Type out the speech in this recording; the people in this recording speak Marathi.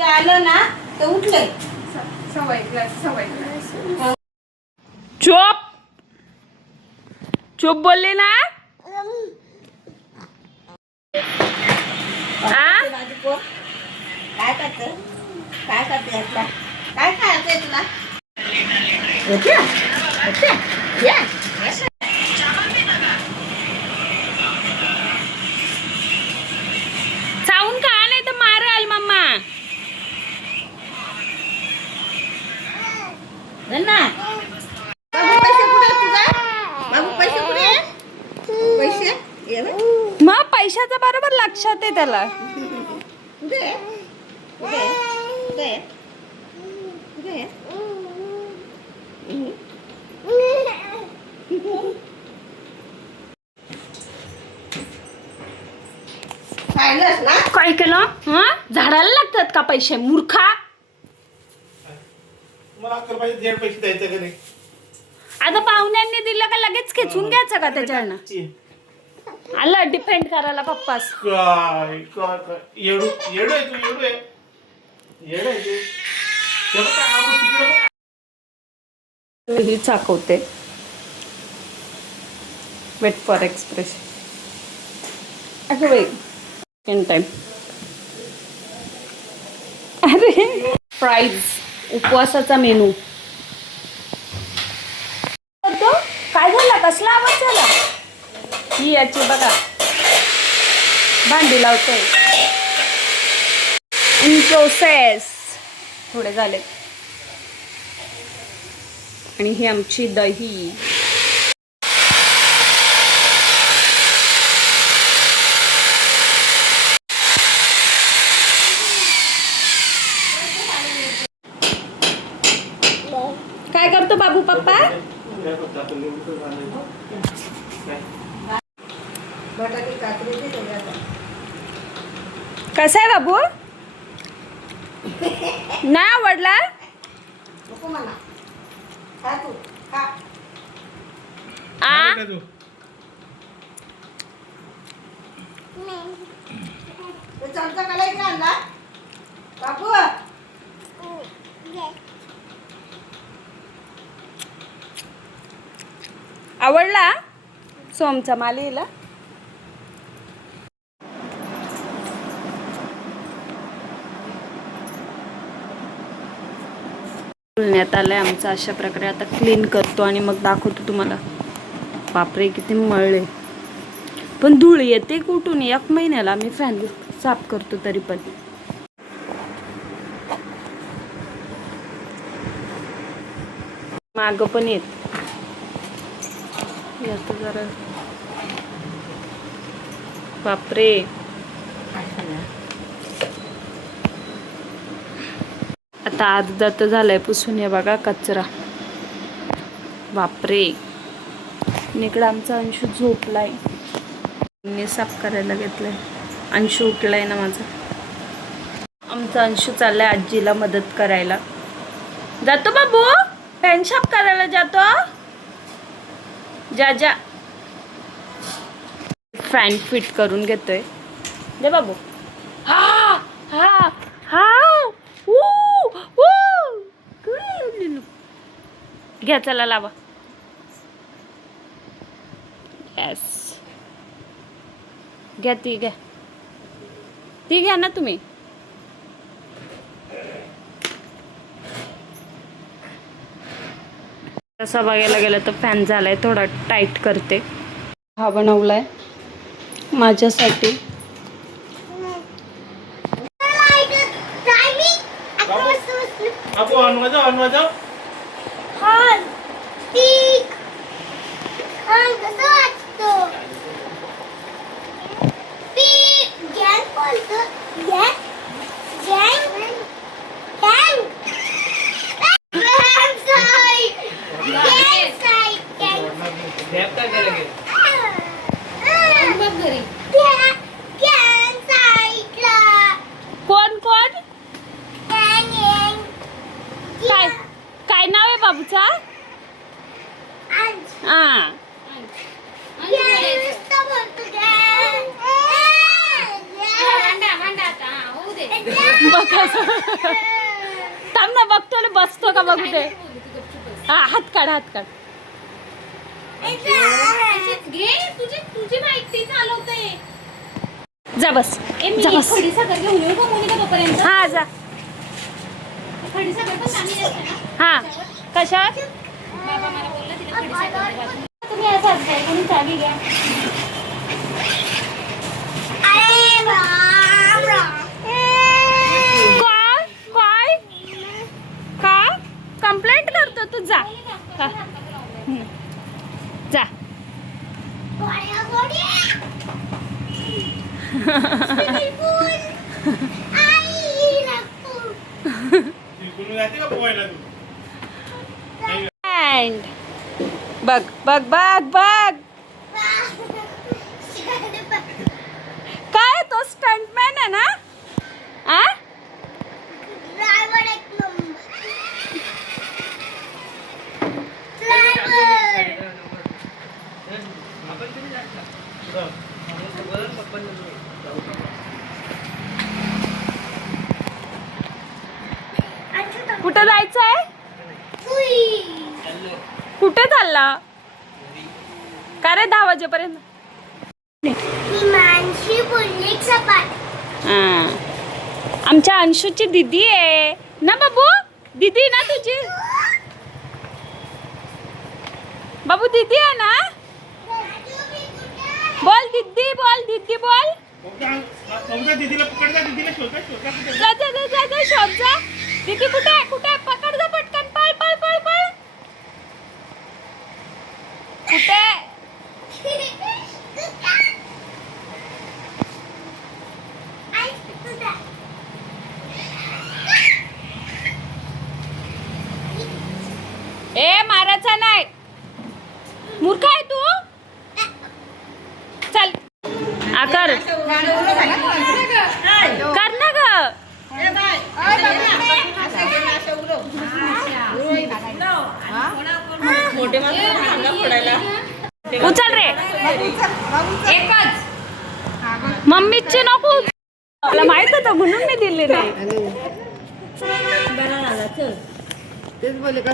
ते आलं ना ते उठले. चुप चुप बोलले ना. माझी पोर काय करते काय करते यातला काय खायचंय तुला. चावून खा नाही तर माराल मम्मा. ना बाबू पैसे कुठे तुझा. बाबू पैसे कुठे पैसे ये बघ. मग पैशाचं बरोबर लक्षात आहे त्याला. कुठे कुठे कुठे कुठे खायलास ना. काय केलं हा. झाडाला लागतात का पैसे मूर्खा. मला अक्कल पाहिजे दीड पैसे द्यायचं का नाही. आता पाहुण्यांनी दिलं का लगेच खेचून घ्यायचं का त्याच्यानं. आलं डिपेंड करायला पप्पास. काय काय काय येडू येडू आहे तू येडू आहे येडू आहे तू. तेव्हा काय आपण तिकडं ही चाकवते. Wait for express. अगं बाई इन टाइम. अरे फ्राईज उपवासाचा मेनू. काय झाला कसला आवाज झाला. ही याची बघा भांडी लावतोय. इन प्रोसेस थोडे झाले. आणि ही आमची दही. काय करतो बाबू पप्पा. बटाटे काकडी दे त्याच्यात. कसा आहे बाबू. नाही आवडला. नको मला खा तू खा. आ ते चमचा काढायचा का आणला बाबू. आवडला सोमचा मालीला. बोलण्यात आलंय आमचं. अशा प्रकारे आता क्लीन करतो आणि मग दाखवतो तुम्हाला. बापरे किती मळले. पण धूळ येते कुठून. 1 महिन्याला मी फॅन साफ करतो तरी पण. माग पण येत जरा. बापरे आता अर्धा तर झालाय पुसून. हे बघा कचरा. बापरे इकडं आमचा अंशू झोपलाय. मी साफ करायला घेतलंय. अंशू उठलाय ना माझा. आमचा अंशू चाललाय आजीला मदत करायला. जातो बाबू पॅन साफ करायला जातो. जा जा. फॅन फिट करून घेतोय. दे बाबू. हा हा हा घ्या चला लावा. येस घ्या ती घ्या. ती घ्या ना तुम्ही. तसा बघायला गेलं तर फॅन झालाय थोडा टाईट करते. हा बनवलाय माझ्यासाठी. बाबू अनवाजा कोण कोण काय काय नाव आहे बाबूचा. हा थांब ना बघतो ना, बसतो का बघू दे. हा हात काढ, हात काढ. जा बस, जा बस. हा जा. हा कशावर? तुम्ही असं असताय कोणी चावी घ्या. काय काय का कंप्लेंट करतो तू? जा का? जा. बिलकुल जाते का पोहायला तू? अँड बघ बघ बघ बघ. काय तो स्टंटमॅन आहे ना? आ कुठे जायचंय? कुठे चालला? का रे 10 वाजेपर्यंत? हा. आमच्या अंशूची दीदी आहे ना बाबू. दीदी ना तुझी बाबू, दीदी आहे ना? बोल दीदी, बोल दीदी, बोल. दीदीला पकड जा, दीदीला शोध कुठे? जा जा जा जा जा, शोध जा. दीदी कुठे आहे? कुठे आहे? पकड जा पटकन. पळ पळ पळ पळ. कुठे? ए मारायचा नाही. मूर्ख आहे तू. चल आकर कर ना ग. उचल रे. एकच मम्मीची नको. मला माहित होतं म्हणून मी दिली नाही. तेच बोले का